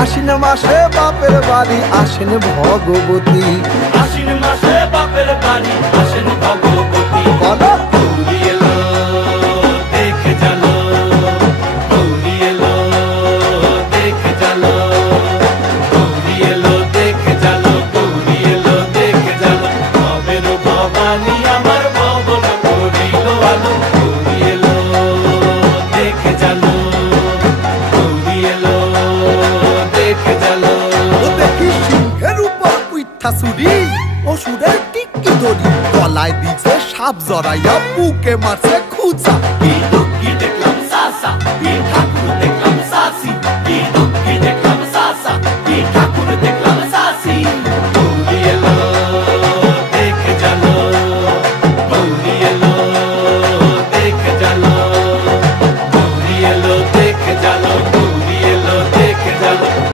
আশ্বিন মাসে বাপের বাড়ি আসেন ভগবতী। আশ্বিন মাসে বাপের বাড়ি আসেন ভগবতী। বলো গৌরী এলো দেখে জানো, গৌরী এলো দেখে জানো, গৌরী এলো দেখে জানো, গৌরী এলো দেখে জানো। ভবের ভবানী আমার ভবন করিল আলো। গৌরী এলো দেখে জানো, গৌরী এলো দেখে জানো। ও দেখি সিংহের উপর উইঠা চুরি, অসুরের টিকি দড়ি, গলায় দিছে সাপ জড়াইয়া বুকে মারছে খুঁচা। কি দুঃখিতে